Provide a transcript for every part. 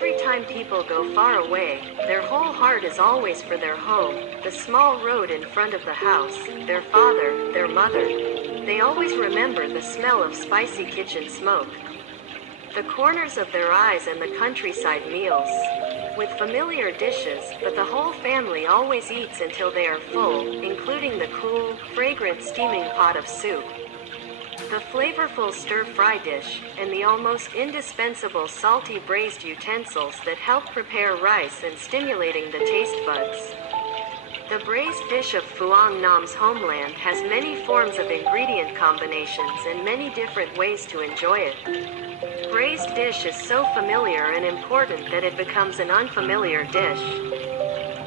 Every time people go far away, their whole heart is always for their home, the small road in front of the house, their father, their mother. They always remember the smell of spicy kitchen smoke, the corners of their eyes and the countryside meals, with familiar dishes, but the whole family always eats until they are full, including the cool, fragrant steaming pot of soup, the flavorful stir-fry dish, and the almost indispensable salty braised utensils that help prepare rice and stimulating the taste buds. The braised dish of Phuong Nam's homeland has many forms of ingredient combinations and many different ways to enjoy it. Braised dish is so familiar and important that it becomes an unfamiliar dish.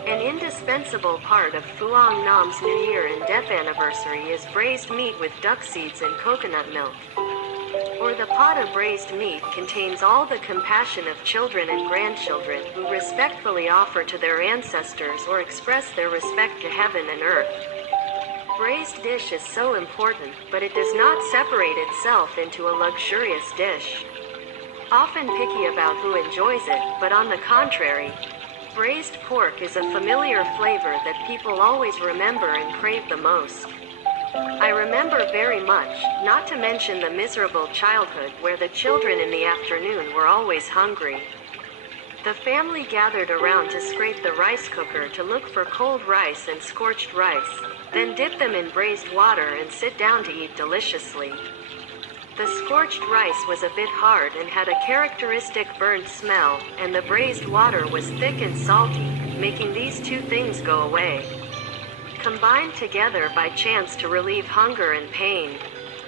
An indispensable part of Phuong Nam's New Year and death anniversary is braised meat with duck seeds and coconut milk. Or the pot of braised meat contains all the compassion of children and grandchildren who respectfully offer to their ancestors or express their respect to heaven and earth. Braised dish is so important, but it does not separate itself into a luxurious dish. Often picky about who enjoys it, but on the contrary, braised pork is a familiar flavor that people always remember and crave the most. I remember very much, not to mention the miserable childhood where the children in the afternoon were always hungry. The family gathered around to scrape the rice cooker to look for cold rice and scorched rice, then dip them in braised water and sit down to eat deliciously. The scorched rice was a bit hard and had a characteristic burnt smell, and the braised water was thick and salty, making these two things go away. Combined together by chance to relieve hunger and pain,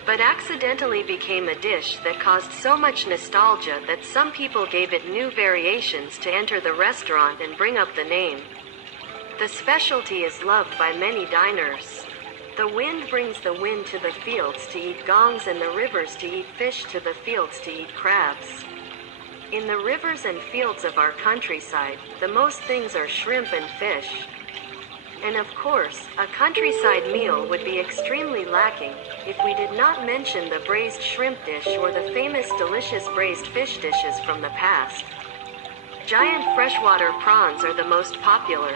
but accidentally became a dish that caused so much nostalgia that some people gave it new variations to enter the restaurant and bring up the name. The specialty is loved by many diners. The wind brings the wind to the fields to eat gongs and the rivers to eat fish to the fields to eat crabs. In the rivers and fields of our countryside, the most things are shrimp and fish. And of course, a countryside meal would be extremely lacking if we did not mention the braised shrimp dish or the famous delicious braised fish dishes from the past. Giant freshwater prawns are the most popular.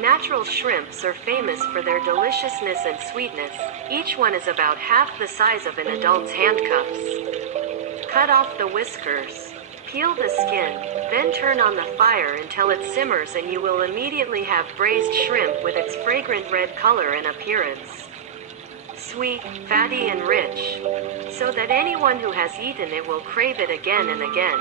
Natural shrimps are famous for their deliciousness and sweetness. Each one is about half the size of an adult's handcuffs. Cut off the whiskers. Peel the skin, then turn on the fire until it simmers and you will immediately have braised shrimp with its fragrant red color and appearance. Sweet, fatty and rich, so that anyone who has eaten it will crave it again and again.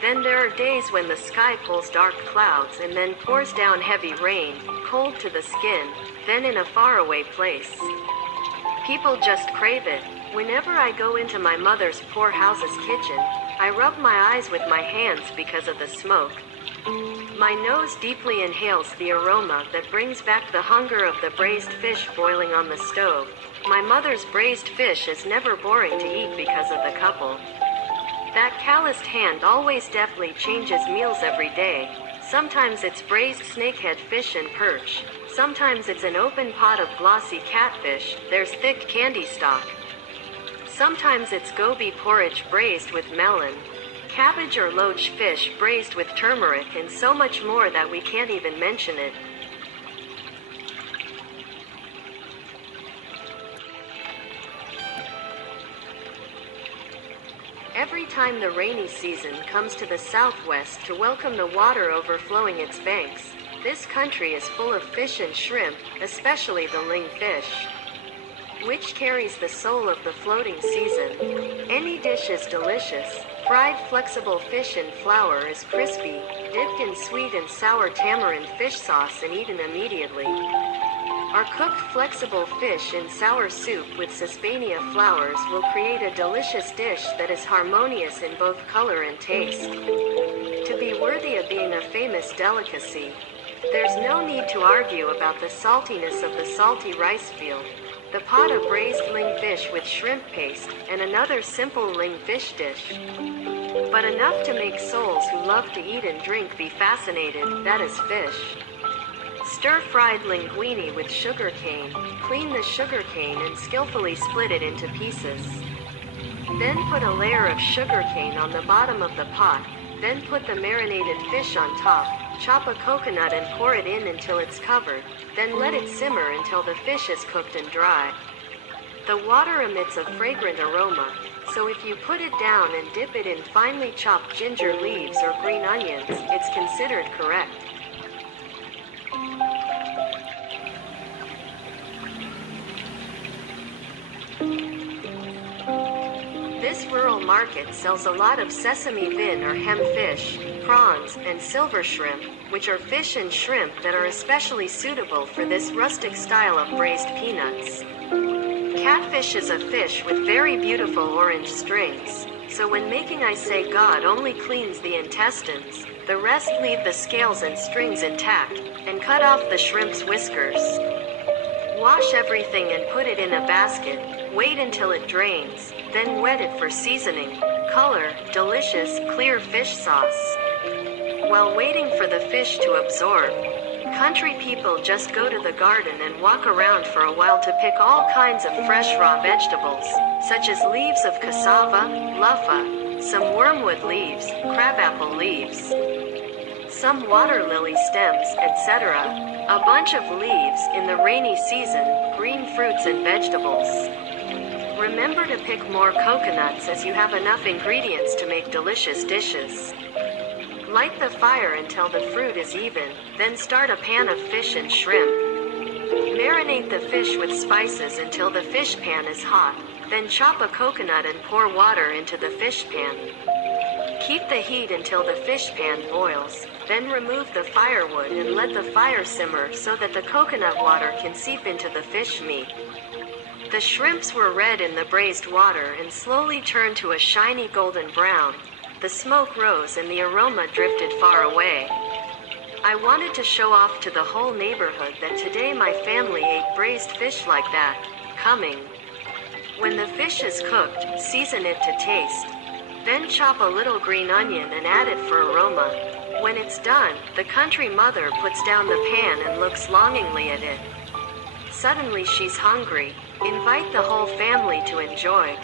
Then there are days when the sky pulls dark clouds and then pours down heavy rain, cold to the skin, then in a faraway place. People just crave it. Whenever I go into my mother's poor house's kitchen, I rub my eyes with my hands because of the smoke. My nose deeply inhales the aroma that brings back the hunger of the braised fish boiling on the stove. My mother's braised fish is never boring to eat because of the couple. That calloused hand always deftly changes meals every day. Sometimes it's braised snakehead fish and perch. Sometimes it's an open pot of glossy catfish. There's thick candy stock. Sometimes it's goby porridge braised with melon, cabbage or loach fish braised with turmeric, and so much more that we can't even mention it. Every time the rainy season comes to the southwest to welcome the water overflowing its banks, this country is full of fish and shrimp, especially the ling fish, which carries the soul of the floating season. Any dish is delicious. Fried flexible fish in flour is crispy, dipped in sweet and sour tamarind fish sauce and eaten immediately. Our cooked flexible fish in sour soup with Sesbania flowers will create a delicious dish that is harmonious in both color and taste. To be worthy of being a famous delicacy, there's no need to argue about the saltiness of the salty rice field, the pot of braised ling fish with shrimp paste, and another simple ling fish dish. But enough to make souls who love to eat and drink be fascinated, that is fish. Stir-fried linguine with sugarcane. Clean the sugarcane and skillfully split it into pieces. Then put a layer of sugarcane on the bottom of the pot, Then put the marinated fish on top, chop a coconut and pour it in until it's covered, then let it simmer until the fish is cooked and dry. The water emits a fragrant aroma, so if you put it down and dip it in finely chopped ginger leaves or green onions, it's considered correct. This rural market sells a lot of sesame fin or hem fish, prawns, and silver shrimp, which are fish and shrimp that are especially suitable for this rustic style of braised peanuts. Catfish is a fish with very beautiful orange strings, so when making I say God only cleans the intestines, the rest leave the scales and strings intact, and cut off the shrimp's whiskers. Wash everything and put it in a basket, wait until it drains, then wet it for seasoning, color, delicious, clear fish sauce. While waiting for the fish to absorb, country people just go to the garden and walk around for a while to pick all kinds of fresh raw vegetables, such as leaves of cassava, luffa, some wormwood leaves, crabapple leaves, some water lily stems, etc. A bunch of leaves in the rainy season, green fruits and vegetables. Remember to pick more coconuts as you have enough ingredients to make delicious dishes. Light the fire until the fruit is even, then start a pan of fish and shrimp. Marinate the fish with spices until the fish pan is hot, then chop a coconut and pour water into the fish pan. Keep the heat until the fish pan boils, then remove the firewood and let the fire simmer so that the coconut water can seep into the fish meat. The shrimps were red in the braised water and slowly turned to a shiny golden brown. The smoke rose and the aroma drifted far away. I wanted to show off to the whole neighborhood that today my family ate braised fish like that. Coming. When the fish is cooked, season it to taste. Then chop a little green onion and add it for aroma. When it's done, the country mother puts down the pan and looks longingly at it. Suddenly she's hungry. Invite the whole family to enjoy.